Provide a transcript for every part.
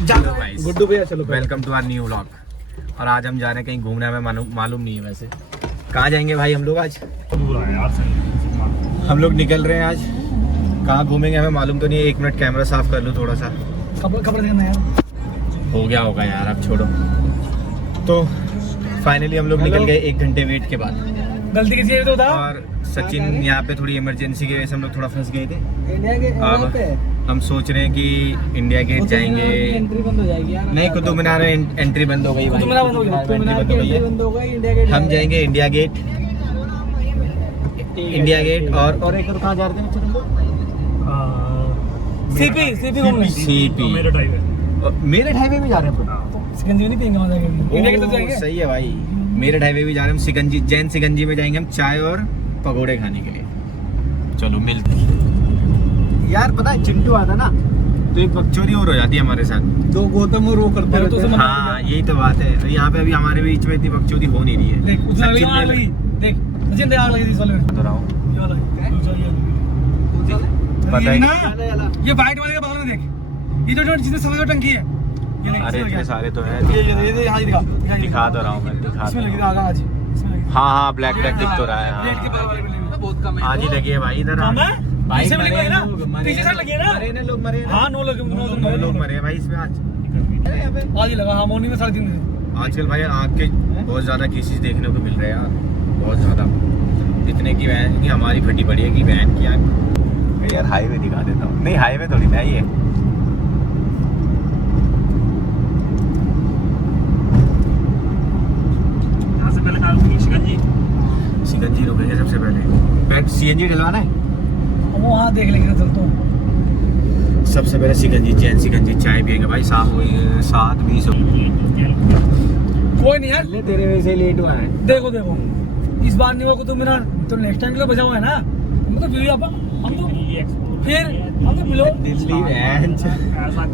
गुड्डू भैया चलो welcome to our new vlog. और आज हम जा रहे हैं कहीं घूमने, हमें मालूम नहीं है वैसे कहाँ जाएंगे भाई हम लोग आज। हम लोग निकल रहे हैं आज, कहाँ घूमेंगे हमें मालूम तो नहीं है। 1 मिनट कैमरा साफ कर लूँ थोड़ा सा। कपड़े देखना यार, हो गया होगा यार, अब छोड़ो। तो फाइनली हम लोग निकल गए 1 घंटे वेट के बाद। गलती किसी ने तो था। और सचिन यहाँ पे थोड़ी इमरजेंसी की वजह से हम लोग थोड़ा फंस गए थे। अब हम सोच रहे हैं कि इंडिया गेट जाएंगे। एंट्री बंद हो जाएगी यार। नहीं, कुतुब मीनार में एंट्री बंद हो गई भाई। कुतुब मीनार बंद हो गई, बंद हो गई। इंडिया गेट हम जाएंगे इंडिया गेट और एक कहाँ जा रहे थे हम लोग? सीपी घूमने। सीपी मेरठ हाईवे में जा रहे हैं। सिकंजी नहीं पियेंगे वहाँ जाके। इंडिया गेट तो जाएंगे। सही है भाई, मेरठ हाईवे भी जा रहे हैं हम। सिकंजी, जैन सिकंजी में जाएंगे हम चाय और पकोड़े खाने के लिए। चलो मिलते हैं यार। पता है चिंटू आता ना तो एक बकचोदी और हो जाती है हमारे साथ। 2 गौतम और वो करते रहते हैं। हाँ यही तो बात है। यहाँ पे अभी हमारे बीच में इतनी बकचोदी हो नहीं रही है। देख उसने आग लगी, देख सचिन आग लगी थी इस वाले में। तो रहा ये वाला पता है ना, ये वाइट वाले के बगल में देख, ये जो जिसमें सफेद टंकी है। ये नहीं, अरे इतने सारे तो हैं। ये यहाँ दिखा दिखा तो रहा हूँ मैं, दिखा इसमें तो लगी रहा हूँ। आगा आज इसमें लगी। हाँ ब्लैक दिख तो रहा है। प्लेट के बगल वाले में बहुत कम है। आज ही लगी है भाई इधर। भाई पीछे में लगी है ना, मरे पीछे से लगी है ना। मरे लोग मरे। हाँ 9 लोग मरे हैं भाई इसमें आज। आज ही लगा। हाँ मॉर्निंग में 3:30 आजकल भाई आग के बहुत ज्यादा केसेस देखने को मिल रहे हैं यार, बहुत ज्यादा। इतने की वैन की हमारी फटी पड़ी है कि वैन की आग। यार हाईवे दिखा देता हूँ। नहीं हाईवे थोड़ी ना ये। यहाँ से पहले शिकंजी रुकेंगे सबसे पहले। सीएनजी डलवाना है, वो वहाँ देख लेंगे। चल तो सबसे पहले सिकंजी, जैन सिकंजी चाय पियेंगे भाई। 7:20 कोई नहीं यार, तेरे वजह से लेट हुआ है। देखो इस बार नहीं हुआ कुतुब मीनार तो नेक्स्ट टाइम के लिए बचा हुआ है ना। हम तो फिर मिलो दिल्ली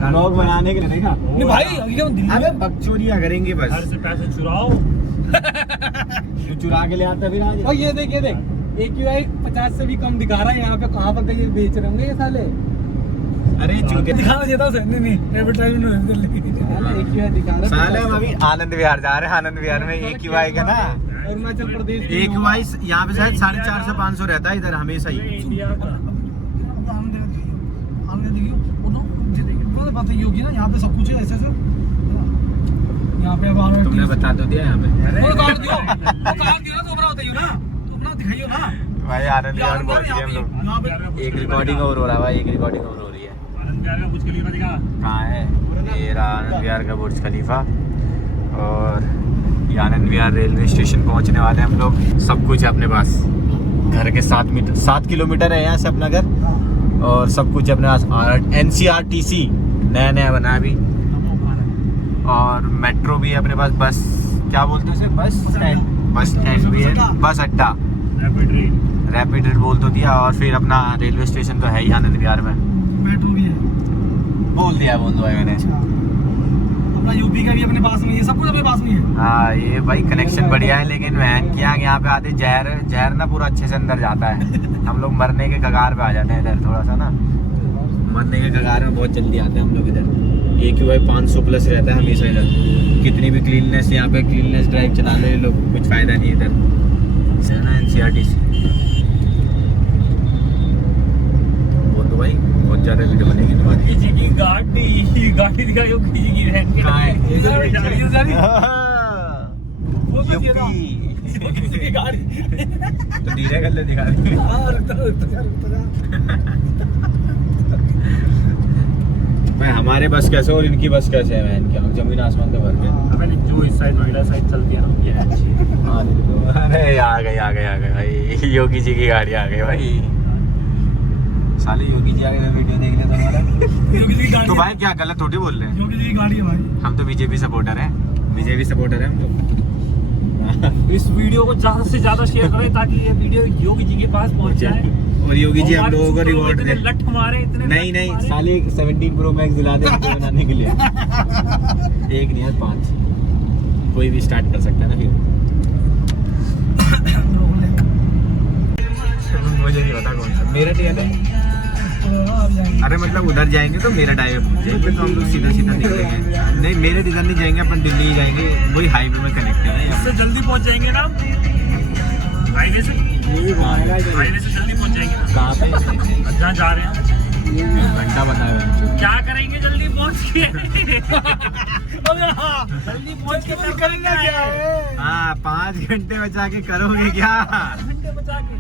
ब्लॉग बनाने के लिए देखा नहीं भाई। अभी हम दिल्ली अबे बकचोदियां करेंगे बस। घर से पैसे चुराओ। तू चुरा के ले आता फिर आज। और ये देख AQI 50 से भी कम दिखा रहा है यहाँ पे। कहाँ पर ये बेच रहे होंगे ये साले। अरे चूके दिखाना चाहिए था उसे। नहीं एडवर्टाइजमेंट दिल्ली AQI दिखा रहा है। साले हम अभी आनंद विहार जा रहे हैं। आनंद विहार में AQI का ना अरुणाचल प्रदेश AQI यहाँ पे शायद 450-500 रहता है इधर हमेशा ही। बात योगी ना, यहाँ पे सब कुछ है ऐसे यहाँ पे। अब तुमने बता तो दिया यहाँ पे। वो कार्ड दियो ना, तो अपना बताइयो ना, तो अपना दिखाइयो ना भाई। आनंद विहार पहुंच गए हम लोग। एक रिकॉर्डिंग और हो रहा है भाई, एक रिकॉर्डिंग और हो रही है। आनंद विहार का बुर्ज खलीफा दिखा कहाँ है? ये रहा आनंद विहार का बुर्ज खलीफा। और ये आनंद विहार रेलवे स्टेशन पहुंचने वाले हैं हम लोग। सब कुछ है अपने पास। घर के 7 किलोमीटर है यहाँ से अपना घर। और सब कुछ अपने पास। NCRTC नया बना है अभी। और मेट्रो भी है अपने पास। बस क्या बोलते हैं उसे? बस स्टैंड भी है। बस अड्डा, रैपिड रेल बोल तो दिया। और फिर अपना रेलवे स्टेशन तो है ही आनंद विहार में। मेट्रो भी है, बोल दिया भाई मैंने। अपना यूपी का भी अपने पास में है। सब कुछ अपने पास में है। हाँ ये भाई कनेक्शन बढ़िया है। लेकिन वैन की आग यहाँ पे आते जहर ना पूरा अच्छे से अंदर जाता है। हम लोग मरने के कगार पे आ जाते हैं इधर। थोड़ा सा ना मरने के कगार में बहुत जल्दी आते हैं हम लोग इधर। AQI 500+ रहता है हमेशा इधर। कितनी भी क्लीननेस यहाँ पे, क्लीननेस ड्राइव चला लो ये लोग, कुछ फायदा नहीं इधर है ना। NCRTC वो तो भाई बहुत ज़्यादा वीडियो बनेगी तुम्हारी। किसी की गाड़ी दिखा जो किसी की रहन के गाड़ी तो धीरे कर ले, दिखा दे। भाई हमारे बस कैसे और इनकी बस कैसे है वैन क्या? जमीन आसमान का फर्क है। अबे जो इस साइड नोएडा साइड चलती है ना ये है अच्छी। अरे आ गए भाई। योगी जी की गाड़ी आ गई भाई। साले योगी जी आ गए। वीडियो देख लेता हमारा। तो भाई क्या गलत थोड़ी बोल रहे हैं? योगी जी की गाड़ी है भाई। हम तो बीजेपी सपोर्टर हैं। बीजेपी सपोर्टर हैं हम लोग। इस वीडियो को ज्यादा से ज्यादा शेयर करें ताकि ये वीडियो योगी जी के पास पहुंच जाए। और योगी जी हम लोगों को रिवॉर्ड दे। लट मारे इतने। नहीं साले 17 Pro Max दिला दे वीडियो बनाने के लिए। 1 नहीं 5 कोई भी स्टार्ट कर सकता है ना। फिर मुझे नहीं पता कौन सा। मेरठ है आप जाएंगे। अरे मतलब उधर जाएंगे तो मेरा ड्राइवे पहुंच जाएंगे, तो हम लोग सीधा सीधा निकलेंगे। नहीं मेरे इधर नहीं जाएंगे, अपन दिल्ली ही जाएंगे, वही हाईवे में कनेक्टेड है। इससे जल्दी पहुंच जाएंगे ना हाईवे से जल्दी पहुंच जाएंगे ना। कहाँ पे? जहाँ जा रहे हैं। घंटा बताया क्या करेंगे जल्दी पहुंच के? जल्दी पहुंच के फिर करेंगे क्या है? हाँ 5 घंटे बचा के करोगे क्या? घंटे बचा के।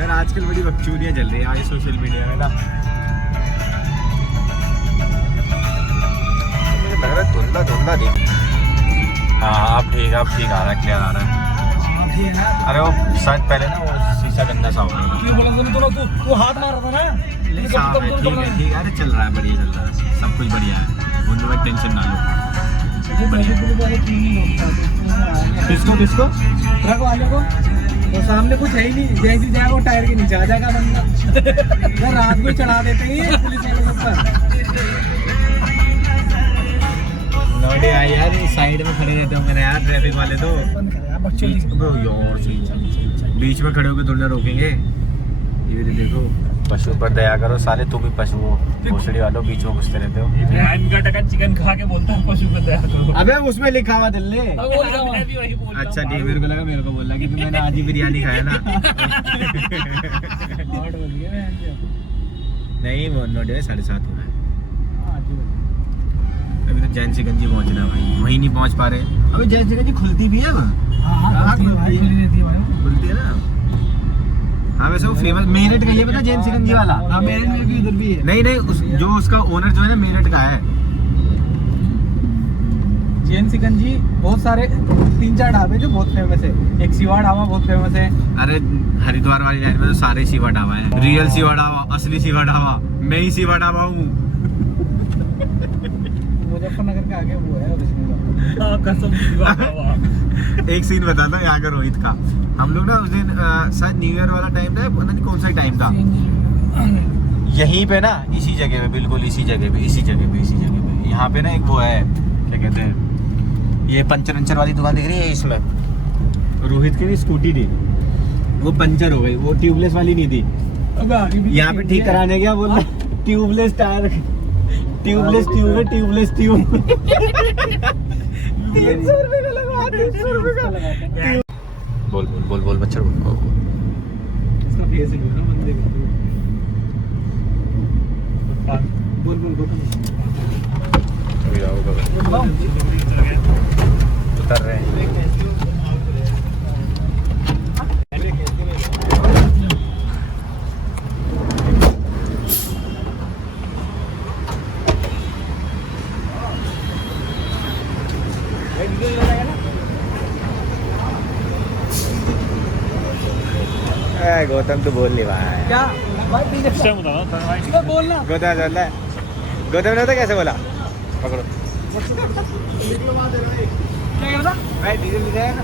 यार आजकल बड़ी बकचोदियाँ चल रही है सोशल मीडिया में ना। मुझे लग रहा है धुंधला धुंधला नहीं। हाँ अब ठीक आ रहा है, क्लियर आ रहा है। ठीक है ना? अरे वो शायद पहले ना वो शीशा गंदा सा हो गया। क्यों बोला तू हाथ मार रहा था ना? ठीक है, अरे चल रहा है, बढ़िया चल रहा है, सब कुछ बढ़िया है। उन लोग टेंशन ना लो। किसको ट्रक वाले को तो सामने कुछ है ही नहीं, जैसे जाएगा वो टायर के नीचे आ जाएगा बंदा। यार रात को चढ़ा देते हैं पुलिस वाले सब पर। नोडे आई यार, साइड में खड़े रहते होंगे ना यार ट्रैफिक वाले तो। बंद कर यार बच्चों की। बीच में खड़े होकर थोड़ी देर रोकेंगे। ये देखो पशु पर दया करो साले, तुम ही पशु हो, भोसड़ी वालों बीच में घुसते रहते हो। इनका टका चिकन खा के बोलता है पशु को दया करो। अबे उसमें लिखा हुआ दिल ने। मैं भी वही बोल रहा हूँ। अच्छा ठीक, मेरे को लगा मेरे को बोल रहा कि मैंने आज ही बिरयानी खाया ना। नहीं वो 9:30 हो रहा है। अभी तो जैन सिकंजी पहुंचना है भाई, वहीं नहीं पहुंच पा रहे। अभी जैन सिकंजी खुलती भी है वहाँ? खुलती है ना। हाँ वैसे वो फेमस मेरठ का, ये पता जैन सिकंजी वाला? हाँ मेरठ में भी इधर भी है। नहीं जो उसका ओनर जो है ना मेरठ का है। जैन सिकंजी बहुत सारे 3-4 ढाबे जो बहुत फेमस है। एक शिवा ढाबा बहुत फेमस है। अरे हरिद्वार वाली लाइन में तो सारे शिवा ढाबा है। रियल शिवा ढाबा, असली शिवा ढाबा, मैं ही शिवा ढाबा हूँ। मुजफ्फरनगर के आगे वो है ओरिजिनल। कसम से। एक सीन बता दो यहाँ का रोहित का। हम लोग ना उस दिन शायद न्यू ईयर वाला टाइम था, पता नहीं कौन सा टाइम था, यहीं पे ना इसी जगह पे, बिल्कुल इसी जगह पे यहाँ पे ना एक वो है, क्या कहते हैं, ये पंचर वाली दुकान दिख रही है। इसमें रोहित की स्कूटी थी, वो पंचर हो गई, वो ट्यूबलेस वाली नहीं थी। यहाँ पे ठीक कराने गया, बोल ट्यूबलेस टायर, ट्यूबलेस ट्यूब 300 रुपए का लगवा, 300 रुपए का। बोल बच्चा बोल। इसका फेस है ना बंदे का। बोल उतर रहे हैं। गौतम तो बोल नहीं रहा है क्या भाई? बोलना गौतम ने तो कैसे बोला? पकड़ो क्या करता? भाई डीजल ले जाएगा।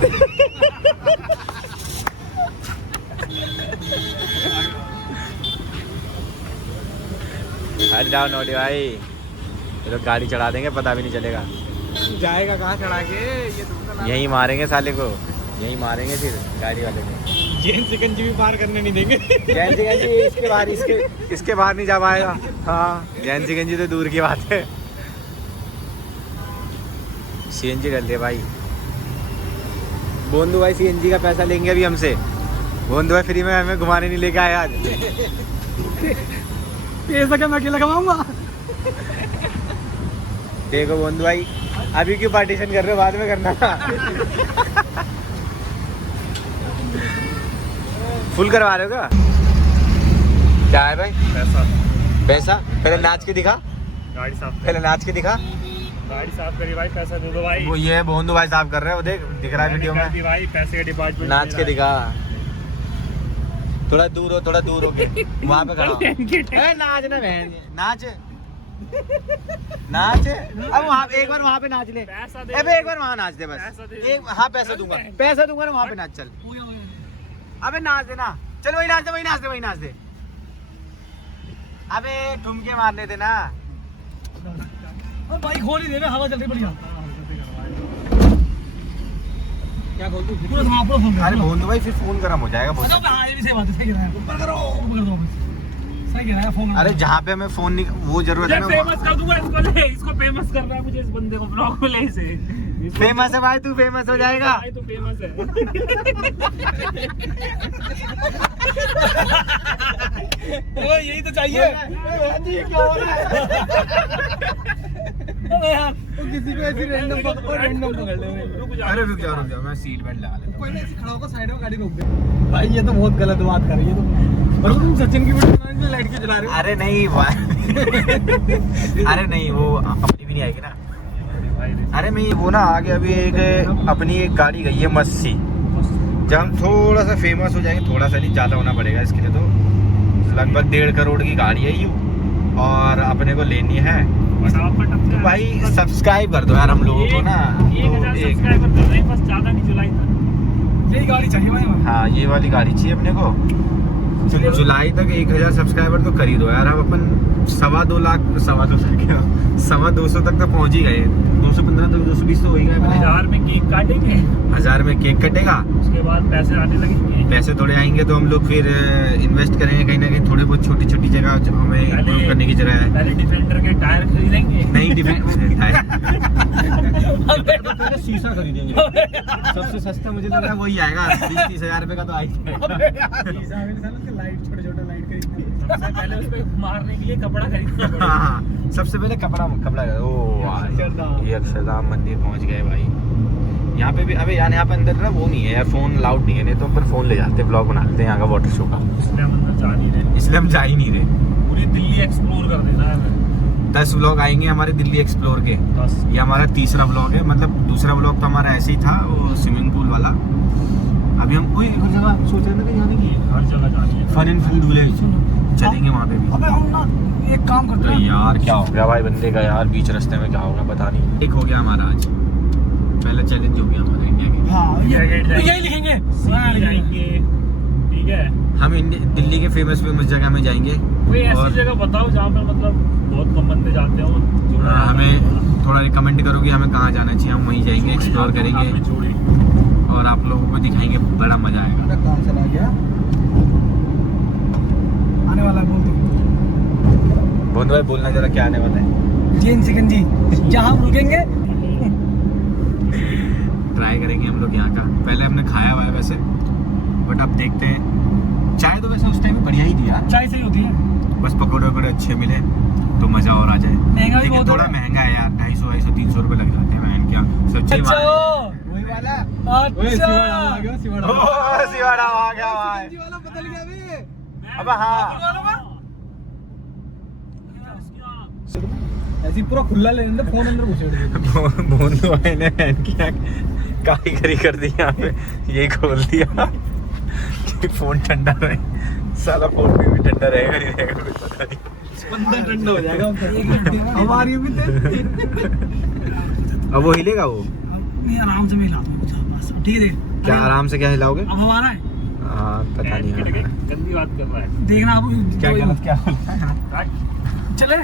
हट जाओ नोडी भाई, ये लोग गाड़ी चढ़ा देंगे, पता भी नहीं चलेगा। जाएगा कहाँ चढ़ा के? ये तो यहीं मारेंगे साले को, यहीं मारेंगे फिर गाड़ी वाले को। जैन सिकंजी भी पार करने नहीं देंगे। जैन सिकंजी इसके बाहर नहीं जा पाएगा। हाँ जैन सिकंजी तो दूर की बात है। सीएनजी कर लिया भाई। बोंदू भाई सीएनजी का पैसा लेंगे अभी हमसे। बोंदू भाई फ्री में हमें घुमाने नहीं लेके आए आज। पैसा क्या मैं अकेला कमाऊंगा? देखो बोंदू भाई, अभी क्यों पार्टीशन कर रहे हो, बाद में करना। फुल करवा रहे हो क्या है भाई? पैसा पहले नाच के दिखा, गाड़ी साफ पहले नाच के दिखा। गाड़ी साफ करी भाई, पैसा दे दो भाई। वो ये बोंदू भाई साफ कर रहे हैं, वो दिख रहा है वीडियो में। भाई पैसे का डिपार्टमेंट नाच के दिखा, थोड़ा दूर हो के वहाँ पे खड़ा हो। नाच ना बहन, नाच। अब वहाँ एक बार वहाँ पे नाच ले। अबे एक बार वहाँ नाच दे बस। एक हाँ पैसा दूंगा ना, वहाँ पे नाच चल। अबे नाच दे ना, चल वही नाच दे। अबे ठुमके मारने दे ना। बाइक खोल ही देना, हवा चल रही बढ़िया। क्या बोल तू पूरा घुमा पूरा घुमा। अरे बोल दो भाई, फिर फोन गर्म हो जाएगा बहुत। अच्छा हाँ ये भी सही बात है, सही कह रहा है। ऊपर करो, ऊपर कर दो बस। सही कह रहा है फोन। अरे जहाँ पे हमें फोन वो जरूरत है ना, फेमस कर दूंगा इसको, ले इसको फेमस करना है मुझे, इस बंदे को ब्लॉग में ले इसे। फेमस है भाई, तू फेमस हो जाएगा। भाई तू फेमस है। तो यही तो चाहिए। क्या हो रहा है? तो किसी को ऐसी रैंडम पकड़ ले। अरे रुक जाओ, मैं सीट बेल्ट लगा लेता हूँ। पहले ऐसे खड़ा होकर साइड में गाड़ी रोक दे। भाई ये तो बहुत गलत बात कर रही है मतलब तुम सचिन की वीडियो बनाने के लिए लाइट क्यों जला रहे हो? अरे नहीं अरे नहीं, वो अपनी भी नहीं आएगी ना। अरे मैं वो ना आगे अभी एक अपनी एक गाड़ी गई है मस्त सी। जब हम थोड़ा सा फेमस हो जाएंगे, थोड़ा सा नहीं ज़्यादा होना पड़ेगा इसके लिए, तो लगभग 1.5 करोड़ की गाड़ी है ये, और अपने को लेनी है। तो भाई सब्सक्राइब कर दो यार हम लोगों को ना। 1000 सब्सक्राइबर कर रहे हैं बस, ज्यादा नहीं, जुलाई तक यही गाड़ी चाहिए भाई। हाँ ये वाली गाड़ी चाहिए अपने को। जुलाई तक 1000 सब्सक्राइबर तो कर ही दो यार। हम अपन 2.25 लाख 200 तक तो पहुंच ही गए। 215 तक 220 तो हो ही गए। 1000 में केक काटेंगे, 1000 में केक कटेगा, उसके बाद पैसे आने लगेंगे। पैसे थोड़े आएंगे तो हम लोग फिर इन्वेस्ट करेंगे कहीं ना कहीं, थोड़े बहुत छोटी छोटी जगह हमें इम्प्रूव करने की जगह है। पहले डिफेंडर के टायर खरीदेंगे। नहीं पहले शीशा खरीदेंगे। सबसे सस्ता मुझे लग रहा है वही आएगा। 20-30 हजार रुपए का तो आई लाइट छोटे लाइट खरीदते सबसे पहले उसको मारने के लिए कपड़ा खरीदना। हाँ सबसे पहले कपड़ा ओ ये अक्षरधाम मंदिर पहुंच गए भाई। यहाँ पे भी अबे यार यहाँ पे अंदर ना वो नहीं है यार, फोन लाउड नहीं है, नहीं तो हम पर फोन ले जाते, ब्लॉग बनाते हैं यहाँ का वाटर शो का। इसलिए हम अंदर जा नहीं रहे, इसलिए हम जा ही नहीं रहे। पूरी दिल्ली एक्सप्लोर कर देना है हमें। 10 व्लॉग आएंगे हमारे दिल्ली एक्सप्लोर के। बस ये हमारा तीसरा व्लॉग है, मतलब दूसरा व्लॉग तो हमारा ऐसे ही था, वो स्विमिंग पूल वाला। अभी हम कोई जगह सोच रहे थे जाने की, हर जगह जानी है। फन एंड फील्ड विलेज चलेंगे वहाँ पे भी। अबे हम ना एक काम करते हैं यार क्या हो गया भाई बंदे का यार, बीच रास्ते में क्या होगा पता नहीं। एक हो गया हमारा आज पहला चैलेंज हो गया हमारा इंडिया के। हाँ यही लिखेंगे। जाएंगे, ठीक है। हम दिल्ली के फेमस जगह में जाएंगे। कोई ऐसी और जगह बताओ जहाँ पर मतलब बहुत कम बंदे जाते हो। हमें थोड़ा रिकमेंड करो कि हमें कहाँ जाना चाहिए, हम वहीं जाएंगे, एक्सप्लोर करेंगे और आप लोगों को दिखाएंगे, बड़ा मजा आएगा। कहाँ चला गया? आने वाला है, बोल दो। बोल भाई बोलना जरा क्या आने वाला है। जैन सिकंजी जहाँ हम रुकेंगे ट्राई करेंगे हम लोग यहाँ का। पहले हमने खाया हुआ है वैसे, बट अब देखते हैं। चाय तो वैसे उस टाइम बढ़िया ही दिया, चाय सही होती है, बस पकौड़े वकौड़े अच्छे मिले तो मजा और आ जाए। महंगा भी लेकिन बहुत थोड़ा है। महंगा है यार, 250-300 रुपए लग जाते हैं। मैंने क्या सच्ची अच्छा वही वाला। अच्छा सिवाड़ा आ गया भाई। वाला बदल गया बे। अब हाँ ऐसी पूरा खुला ले लेंगे, फोन अंदर घुसेड़ देंगे। बोंदो भाई ने क्या कारीगरी कर दी यहाँ पे, ये खोल दिया कि फोन ठंडा रहे। साला फोन भी ठंडा रहेगा नहीं रहेगा कुछ पता नहीं। अंदर ठंडा हो जाएगा। हमारी भी अब वो हिलेगा वो नहीं, आराम से मैं हिला दूंगा बस, ठीक है। क्या आराम से क्या हिलाओगे? अब हमारा है, हाँ पता नहीं यार। गंदी बात कर रहा है, देखना आप क्या गलत क्या बोला? चले।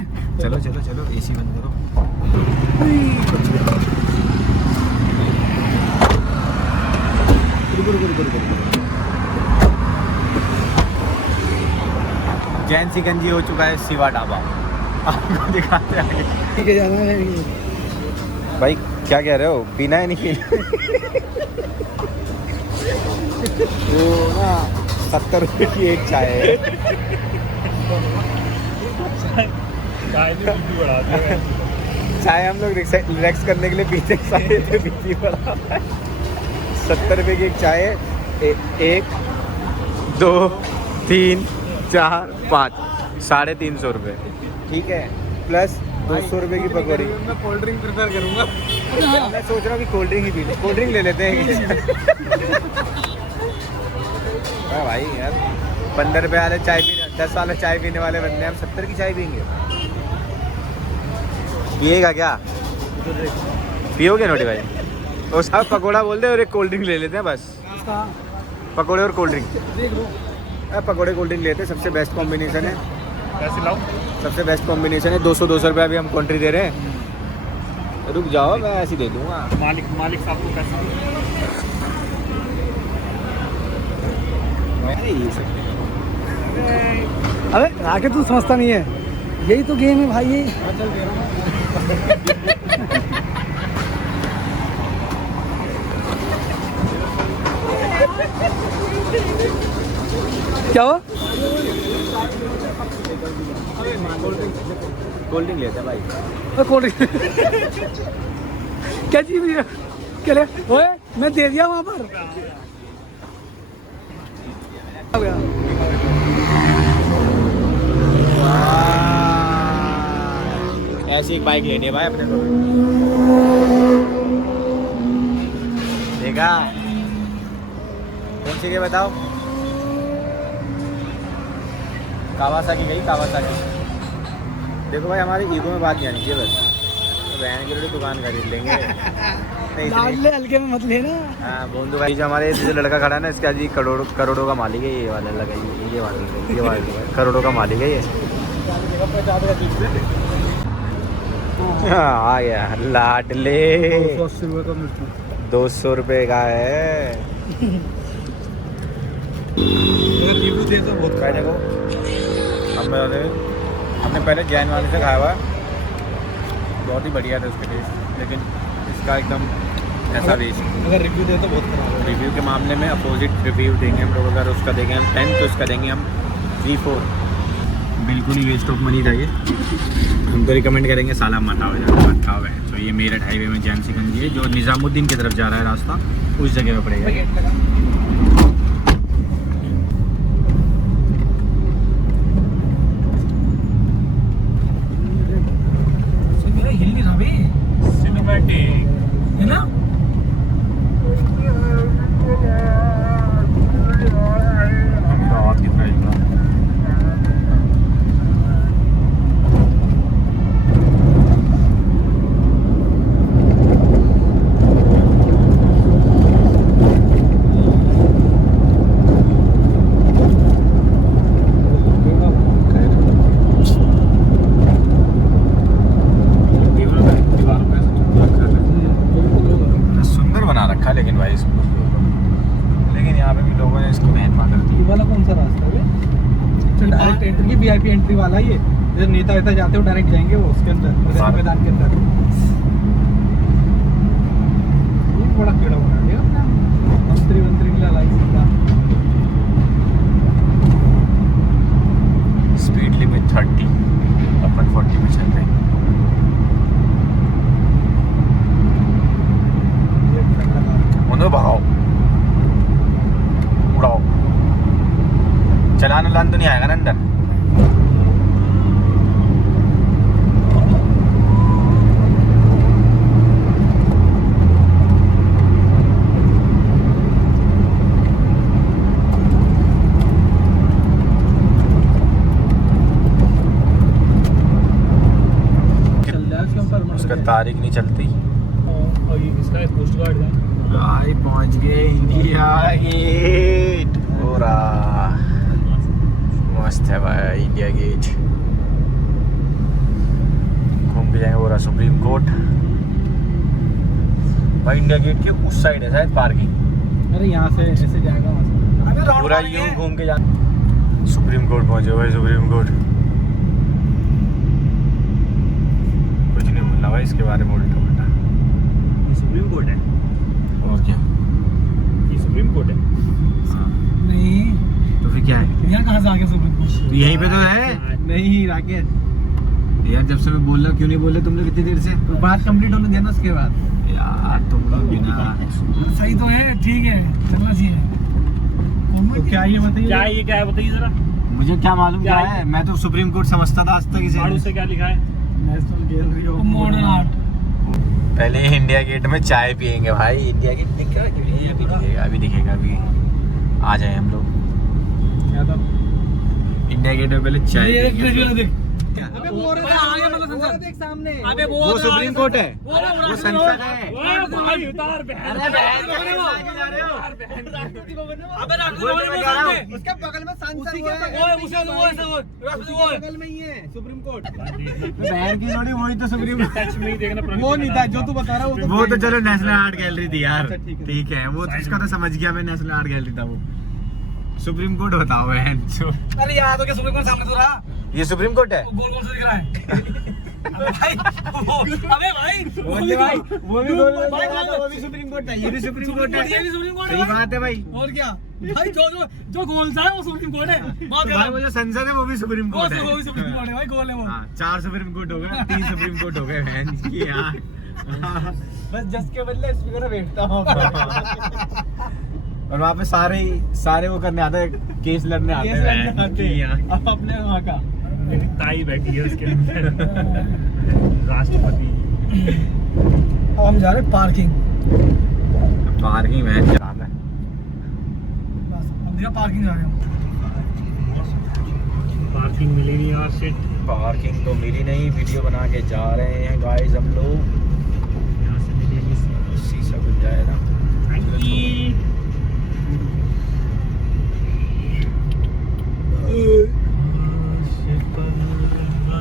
चलो चलो चलो एसी बंद करो। जैन सिकंजी हो चुका है सिवा ढाबा, आपको दिखाते हैं आगे। ठीक है, जाना है। भाई क्या कह रहे हो, पीना है नहीं पीना? वो ना 70 रुपये की एक चाय है। चाय ने बीपी बढ़ा दिया। चाय हम लोग रिलैक्स करने के लिए पीते सारे थे, बीपी बढ़ा। 70 रुपये की एक चाय है। 1 2 3 4 5 350 रुपये, ठीक है, प्लस 200 रुपये की पकौड़ी। मैं कोल्ड ड्रिंक प्रेफर करूंगा। मैं सोच रहा हूँ कि कोल्ड ड्रिंक ही पी ले, कोल्ड ड्रिंक ले लेते हैं। हाँ भाई यार 15 रुपये वाले चाय पीने, 10 वाले चाय पीने वाले बंदे, हम 70 की चाय पियेंगे। पिएगा क्या? पियोगे नोटी भाई? और साहब पकौड़ा बोल दे और एक कोल्ड ड्रिंक ले लेते हैं बस। पकौड़े और कोल्ड ड्रिंक। पकौड़े कोल्ड ड्रिंक लेते हैं, सबसे बेस्ट कॉम्बिनेशन है। कैसे लाऊं? सबसे बेस्ट कॉम्बिनेशन है। 200 रुपये अभी हम कॉन्ट्री दे रहे हैं। रुक जाओ मैं ऐसे ही दे दूँगा। मालिक साहब को पैसे अबे आगे तू समझता नहीं है, यही तो गेम है भाई ये। क्या हुआ? कोल्ड ड्रिंक लेते हैं भाई। कोल्ड ड्रिंक क्या चीज है? क्या ले? ओए मैं दे दिया वहाँ पर। हो गया। ऐसी एक बाइक लेनी है भाई अपने को। देखा कौन सी के बताओ? कावासाकी गई, कावासाकी। देखो भाई हमारी ईगो में बात नहीं आनी चाहिए, बस बहन के लिए दुकान खरीद लेंगे। लाडले हल्के में मत लेना। हाँ बोंदू भाई जो हमारे जो लड़का खड़ा है ना, इसके आज करोड़ों का मालिक है। ये वाला लगा, ये वाला करोड़ों का मालिक है ये। हाँ आ गया लाडले। 280 रुपये का मिलता है। 200 रुपये का है। रिव्यू दे तो बहुत भाई देखो हमने पहले जैन वाले से खाया हुआ, बहुत ही बढ़िया था उसके टेस्ट, लेकिन इसका एकदम ऐसा वेस्ट। अगर रिव्यू दे तो बहुत खराब है। रिव्यू के मामले में अपोजिट रिव्यू देंगे हम लोग। अगर उसका देंगे हम 10 तो इसका देंगे हम 3-4। बिल्कुल ही वेस्ट ऑफ मनी था ये। हम तो रिकमेंड करेंगे साला मत खाओ है। तो ये मेरठ हाईवे में जैन सिकंजी है, जो निज़ामुद्दीन की तरफ जा रहा है रास्ता, उस जगह पे पड़ेगा। मेरा हिल नहीं रहा भाई, सिनेमैटिक है ना? सुंदर बना रखा लेकिन भाई इसको, लेकिन यहाँ पे भी लोगों ने इसको मेहनत कर दी। ये वाला कौन सा रास्ता है? डायरेक्ट एंट्री की VIP एंट्री वाला ये, जैसे नेता वेता जाते हो डायरेक्ट जाएंगे वो उसके अंदर, मैदान के अंदर। ये बड़ा कीड़ा बना दिया अपना, मंत्री के लिए अलग सीधा। स्पीड लिमिट 30, अपन 40 में चल रहे हैं। उन्हें भगाओ, उड़ाओ। चलाना लान तो नहीं आएगा ना अंदर। चल जाए उसके ऊपर। उसका तारीख नहीं चलती। और ये किसका है? कोस्ट गार्ड है। भाई पहुंच गए इंडिया गेट। पूरा मस्त है भाई इंडिया गेट। घूम के जाएंगे पूरा सुप्रीम कोर्ट। भाई इंडिया गेट के उस साइड है शायद पार्किंग। अरे यहाँ से ऐसे जाएगा वहाँ से। पूरा यूं घूम के जा। सुप्रीम कोर्ट पहुंचे भाई, सुप्रीम कोर्ट। कुछ नहीं बोलना भाई इसके बारे में उल्टा उल्टा। ये सुप्रीम कोर्ट है। और क्या? ये सुप्रीम कोर्ट है। नहीं, तो फिर क्या है? यहाँ कहाँ से आ गया सुप्रीम कोर्ट? तो यहीं पे तो है। नहीं राकेश, यार जब से मैं बोल रहा क्यों नहीं बोल रहे तुम लोग इतनी देर से? तो बात कंप्लीट होने देना उसके बाद। यार तुम लोग बिना सही तो है, ठीक है, चलना चाहिए। तो क्या ये बताइए? क्या ये क्या है बताइए जरा। मुझे क्या मालूम क्या क्या है? मैं तो सुप्रीम कोर्ट समझता था आज तक इसे। मारू से क्या लिखा है? National gallery of modern art. पहले इंडिया गेट में चाय पियेंगे भाई। इंडिया गेट दिख रहा है? अभी दिखेगा, अभी दिखेगा। अभी आ जाए हम लोग क्या था? इंडिया गेट में पहले चाय ये पियेंगे। देख। क्या? अबे वो रहा है, आगे मतलब संसद देख सामने। अबे वो सुप्रीम कोर्ट है, वो संसद है। ओए भाई उतार बहन। अरे बहन को क्यों आगे जा रहे हो? अबे राष्ट्रपति भवन है सामने। उसके बगल में संसद है। ओए उसे राष्ट्रपति भवन बगल में ही है सुप्रीम कोर्ट। बहन की जोड़ी वही तो सुप्रीम टच में ही देखना। वो नहीं था जो तू बता रहा है, वो तो चलो नेशनल आर्ट गैलरी थी यार। अच्छा, ठीक है। ठीक है, वो उसका तो समझ गया मैं, नेशनल आर्ट गैलरी था वो। सुप्रीम कोर्ट बताओ बहन। अरे यार तो क्या सुप्रीम कोर्ट सामने तो रहा, ये सुप्रीम कोर्ट है। गोल गोल से दिख रहा है। भाई अबे भाई वो भी सुप्रीम कोर्ट है, ये भी सुप्रीम कोर्ट है। ये भी सुप्रीम कोर्ट सही है बात है भाई। और क्या भाई, जो गोल सा है वो सुप्रीम कोर्ट है। भाई वो जो संसद है वो भी सुप्रीम कोर्ट है। वो भी सुप्रीम कोर्ट है भाई, गोल है वो। हाँ, 4 सुप्रीम कोर्ट हो गए, 3 सुप्रीम कोर्ट हो गए बहन की यार। बस जज के बदले स्पीकर बैठता हूँ। और वहाँ पे सारे वो करने आते हैं, केस लड़ने आते हैं अब अपने वहाँ का मेरी ताई बैठी है उसके अंदर, राष्ट्रपति। अब हम जा रहे पार्किंग। पार्किंग में चलाना है। बस अब देखा पार्किंग जा रहे हैं। पार्किंग मिली नहीं यार, शिट। पार्किंग तो मिली नहीं, वीडियो बना के जा रहे हैं गाइस हम लोग। यहाँ से मिलेगी शीशा खुल जाएगा।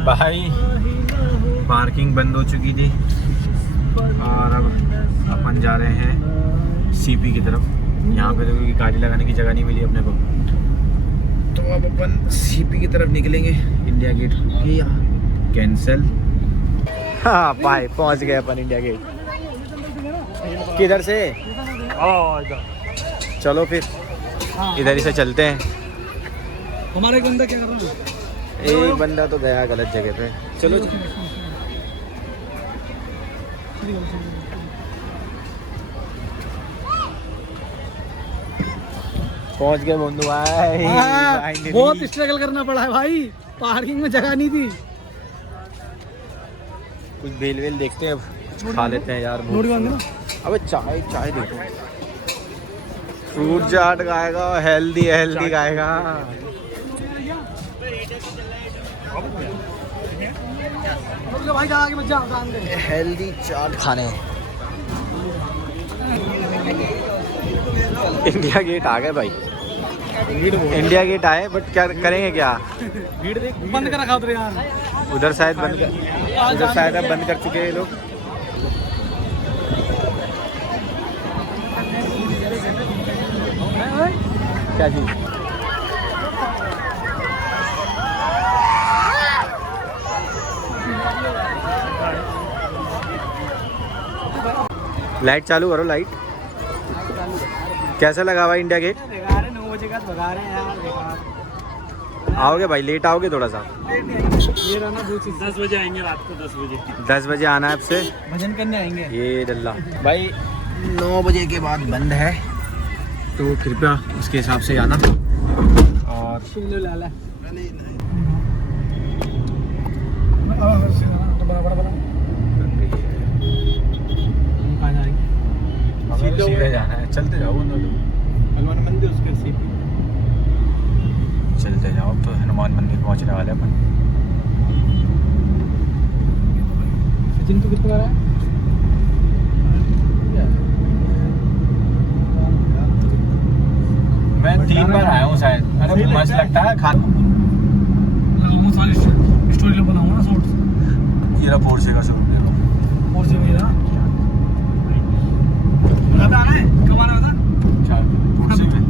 भाई पार्किंग बंद हो चुकी थी और अब अपन जा रहे हैं सीपी की तरफ। यहाँ पे तो क्योंकि गाड़ी लगाने की जगह नहीं मिली अपने को, तो अब अपन सीपी की तरफ निकलेंगे। इंडिया गेट किया कैंसिल। हाँ भाई पहुँच गए अपन इंडिया गेट। किधर से? चलो फिर इधर ही से चलते हैं। हमारा एक बंदा क्या कर रहा है? एक बंदा तो गया गलत जगह पे। चलो पहुंच गए बंधु भाई। बहुत स्ट्रगल करना पड़ा है भाई, पार्किंग में जगह नहीं थी। कुछ बेल वेल देखते हैं, अब कुछ खा लेते हैं यार। रोटी बांध देना। अबे चाय देखो, फ्रूट चाट खाएगा, हेल्दी खाएगा। भाई जा आगे बच्चा हेल्दी चाट खाने। इंडिया गेट आ गए भाई, इंडिया गेट आए, बट क्या करेंगे क्या? भीड़ देख, बंद कर रखा उधर यार। उधर शायद अब बंद कर चुके हैं ये लोग। क्या चीज? लाइट चालू करो, लाइट। कैसा लगा भाई इंडिया गेट? 9 बजे का भगा रहे हैं यार। आओगे भाई, लेट आओगे थोड़ा सा? ये रहना 10 बजे आएंगे, रात को 10 बजे। 10 बजे आना है आपसे, भजन करने आएंगे। ये डल्ला भाई 9 बजे के बाद बंद है, तो कृपया उसके हिसाब से आना। और लाला सीधे जाना है, चलते जाओ। हनुमान मंदिर उसके सीपी। चलते जाओ, तो हनुमान मंदिर पहुंचने वाले अपन। सचिन तो कितना रहा है? मैं 3 बार आया हूँ शायद। अरे मस्त लगता है खाना। सारी स्टोरी लो बनाऊंगा ना शॉर्ट्स। ये रहा पोर्शे का शोरूम देखो। और से मेरा बता आना है, कब आना बता। पोर्शे में।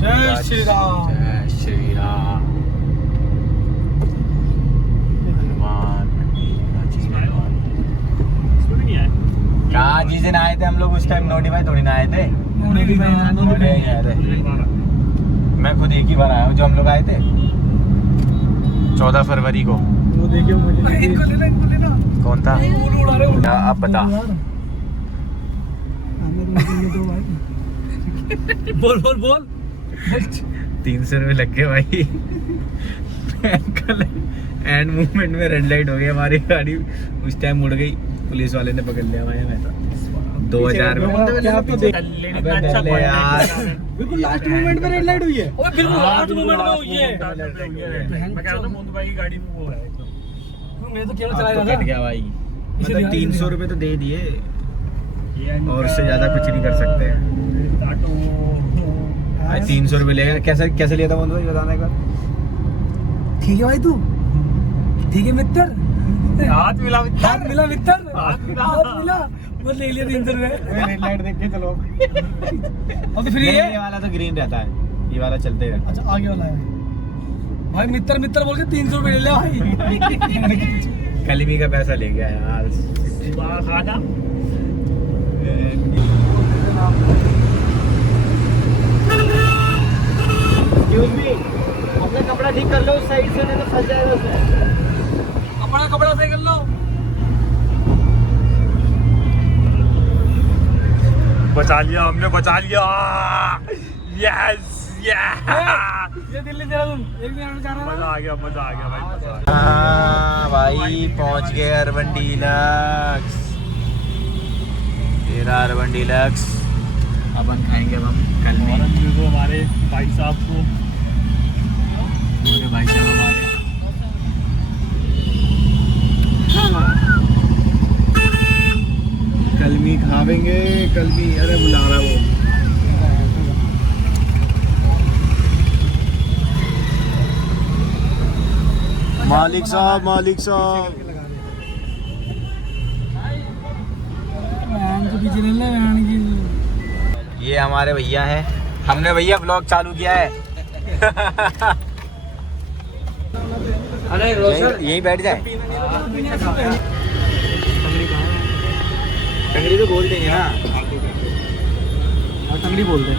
जय श्री राम। जय श्री राम। हनुमान कहाँ जिस दिन आए थे हम लोग उस टाइम नोटिफाई थोड़ी ना आए थे। मैं खुद एक ही बार आया हूँ, जो हम लोग आए थे 14 फरवरी को। वो देखियो मुझे। इनको लेना कौन था? आप बता। बोल 300 रुपये लग गए भाई। एंड मूवमेंट में रेड लाइट हो गई हमारी गाड़ी, उस टाइम मुड़ गई, पुलिस वाले ने पकड़ लिया भाई हमें। 2000 में बिल्कुल लास्ट मोमेंट में रेड लाइट हुई है। ओए बिल्कुल लास्ट मोमेंट में हुई है। मैं कह रहा था मोंदू भाई की गाड़ी में वो है एकदम। मैं तो केवल चला अब तो रहा कट था। गया भाई। मतलब 300 रुपये तो दे दिए और उससे ज्यादा कुछ नहीं कर सकते। भाई 300 रुपये लेगा। कैसे लिया था मोंदू भाई, बताना एक बार। ठीक है भाई, तू ठीक है मित्र। हाथ मिला हाथ मिला मित्र, हाथ मिला। हाथ मिला, वो ले लिया 300 रुपए। रेड लाइट देख के चलो। अब तो फ्री नहीं, है। ये वाला तो ग्रीन रहता है, ये वाला चलते रहता अच्छा आगे वाला है भाई, मित्र मित्र बोल के 300 रुपए ले लिया भाई। है। कलमी का पैसा ले गया यार। खाना Excuse me, अपना कपड़ा ठीक कर लो उस साइड से, नहीं तो फंस जाएगा उसमें। अपना कपड़ा सही कर लो। बचा लिया हमने, बचा लिया। यस ये दिल्ली देहरादून एक दिन आने जाना मजा ना। आ गया, मजा आ गया भाई, मजा आ गया। हाँ भाई पहुंच गए अर्बन डीलक्स। तेरा अर्बन डीलक्स। अपन खाएंगे अब हम कलमी। को हमारे भाई साहब को, मेरे भाई साहब हमारे कलमी खावेंगे। कलमी, अरे बुला रहा वो। मालिक साहब, मालिक साहब। वैन के पीछे रहना, वैन की। ये हमारे भैया है, हमने भैया ब्लॉग चालू किया है। अरे यही बैठ जाए। टंगड़ी तो बोल देंगे ना। टंगड़ी बोल दे।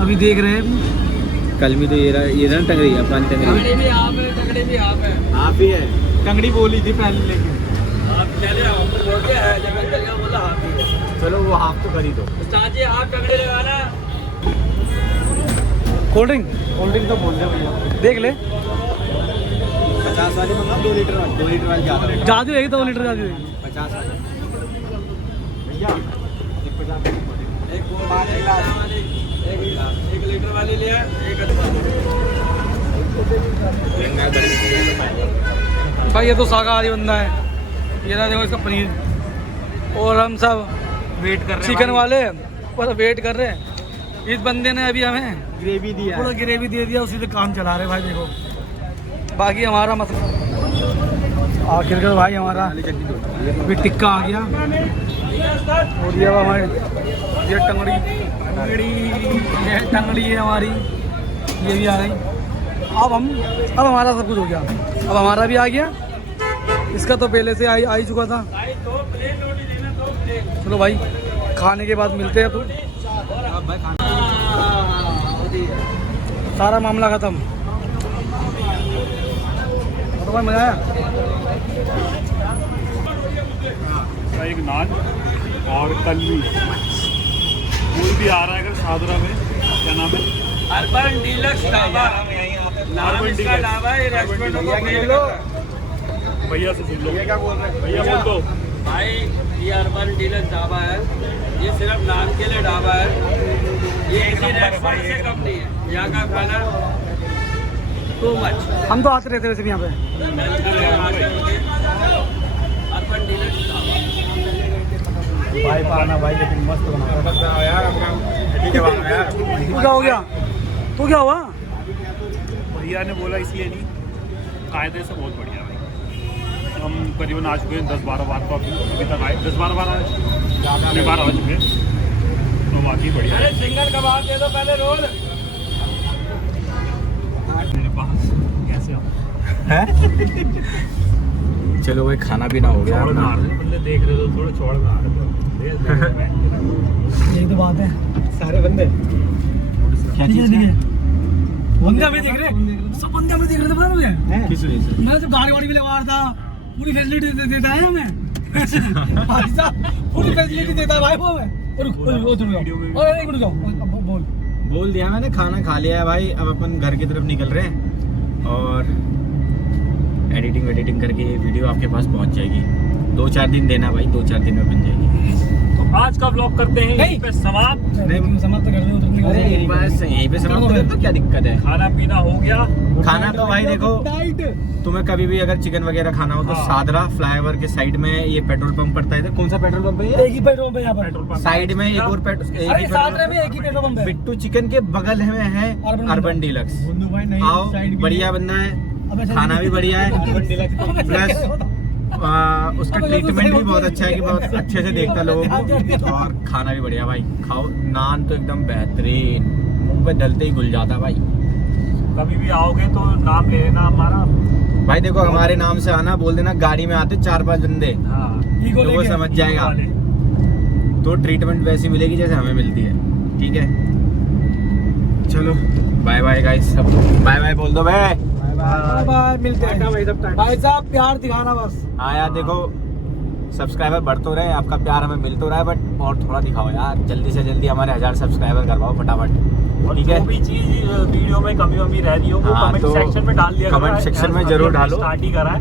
अभी देख रहे हैं। कलमी तो ये ना टंगड़ी, अपन टंगड़ी भी आप है, टंगड़ी भी आप है। आप ही है। टंगड़ी बोली थी पहले, लेकिन आप पहले आपको बोलते हैं जब अंदर क्या बोला आप ही है। चलो वो हाफ तो कर ही दो। चाची आप टंगड़ी लगाना। कोल्ड ड्रिंक तो बोल दे भैया, देख ले। 50 वाली मंगा, 2 लीटर वाली। 2 लीटर वाली ज़्यादा रहेगी। जादू है 2 लीटर जादू है। 50 वाली भैया, एक 50 एक लीटर वाली लिया, एक भाई ये तो शाकाहारी बंदा है। ये ना देखो इसका पनीर, और हम सब वेट कर रहे हैं। चिकन वाले बस वेट कर रहे हैं। इस बंदे ने अभी हमें ग्रेवी दिया पूरा है। ग्रेवी दे दिया, उसी से काम चला रहे भाई। देखो बाकी हमारा मसला आखिरकार भाई हमारा अभी टिक्का आ गया। और ये हमारे ये टंगड़ी ये टंगड़ी है हमारी, ये भी आ गई। अब हमारा सब कुछ हो गया। अब हमारा भी आ गया, इसका तो पहले से आ ही चुका था। चलो भाई खाने के बाद मिलते हैं। तो सारा मामला खत्म। तो भाई मजा आया। एक नान और कलमी फूल भी आ रहा है अगर शादरा में। क्या नाम है? Urban deluxe dhaba. Urban deluxe. Dhaba है, रेस्टोरेंट को भैया से सुन लो। क्या बोल रहे हैं भैया? बोल दो भाई। ये अर्बन डीलक्स ढाबा है, ये सिर्फ नाम के लिए ढाबा है। ये किसी रेस्टोरेंट से कम नहीं है। यहाँ का खाना टू मच। हम तो आते रहते वैसे भी यहाँ पे। अर्बन डीलक्स भाई पाना भाई, लेकिन मस्त बना यार। तू क्या हो गया? तू क्या हुआ? भैया ने बोला इसलिए नहीं, कायदे से बहुत बढ़िया भाई। हम करीबन आ चुके हैं 10-12 बार, तो अभी तक आए 10-12 बार आए, 12 आ चुके हैं, तो बाकी बढ़िया है। सिंगल कबाब दे दो पहले रोल। मेरे पास कैसे हो? चलो भाई खाना पीना हो गया छोड़ अपना। मार रहे बंदे, देख रहे हो थोड़ा छोड़ मार रहे हो। यही तो बात है। सारे बंदे क्या चीज़ है? बंदे हमें देख रहे, सब बंदे हमें देख रहे थे। पता है मुझे, किस वजह से? मैं जब गाड़ी वाड़ी भी लगवा रहा था, पूरी फैसिलिटी देता है हमें। भाई साहब पूरी फैसिलिटी देता है भाई वो हमें। रुक रुक रुक रुक, और एक मिनट रुको, बोल। बोल दिया मैंने, खाना खा लिया है भाई। अब अपन घर की तरफ निकल रहे हैं और एडिटिंग करके ये वीडियो आपके पास पहुंच जाएगी। 2-4 दिन देना भाई, 2-4 दिन में बन जाएगी। तो आज का ब्लॉग करते हैं यहीं पे समाप्त। नहीं, समाप्त कर दो, उतरने का। अरे बस यहीं पे समाप्त कर तो क्या दिक्कत है? खाना पीना हो गया। खाना तो भाई देखो, तुम्हें कभी भी अगर चिकन वगैरह खाना हो तो हाँ। सादरा फ्लाईओवर के साइड में ये पेट्रोल पंप पड़ता है। इधर कौन सा पेट्रोल पंप है ये? एक ही पेट्रोल पंप है यहाँ पर। पेट्रोल पंप साइड में एक और अरे सादरा में एक ही पेट्रोल पंप है। बिट्टू चिकन के बगल में है अर्बन अर्बन डीलक्स। आओ, बढ़िया बंदा है, खाना भी बढ़िया है, प्लस उसका ट्रीटमेंट भी बहुत अच्छा है कि बहुत अच्छे से देखता है लोगों को, और खाना भी बढ़िया भाई। खाओ, नान तो एकदम बेहतरीन, मुंह पे डलते ही घुल जाता भाई। कभी भी आओगे तो नाम ले लेना हमारा भाई। देखो हमारे नाम से आना, बोल देना गाड़ी में आते 4-5 बंदे, हाँ, तो वो समझ जाएगा। तो ट्रीटमेंट वैसी मिलेगी जैसे हमें मिलती है, ठीक है। चलो बाय बाय गाइस, सब बाय बाय बोल दो भाई। बाय, मिलते हैं भाई साहब, प्यार दिखाना बस। हाँ यार देखो, सब्सक्राइबर बढ़ तो रहे, आपका प्यार हमें मिल तो रहा है, बट और थोड़ा दिखाओ यार, जल्दी से जल्दी हमारे 1000 सब्सक्राइबर करवाओ फटाफट, और ठीक जो है। भी चीज वीडियो में कमी वमी रह रही हो वो हाँ, कमेंट तो सेक्शन में डाल दिया करो। कमेंट सेक्शन में जरूर डालो। स्टार्ट ही करा है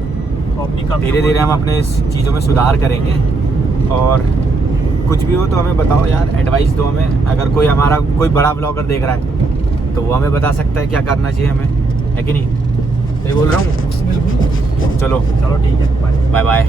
तो अपनी कमी धीरे धीरे हम अपने इस चीज़ों में सुधार करेंगे, और कुछ भी हो तो हमें बताओ यार, एडवाइस दो हमें। अगर कोई हमारा कोई बड़ा ब्लॉगर देख रहा है तो वो हमें बता सकता है क्या करना चाहिए हमें, है कि नहीं? ये बोल रहा हूँ। चलो चलो ठीक है, बाय बाय बाय।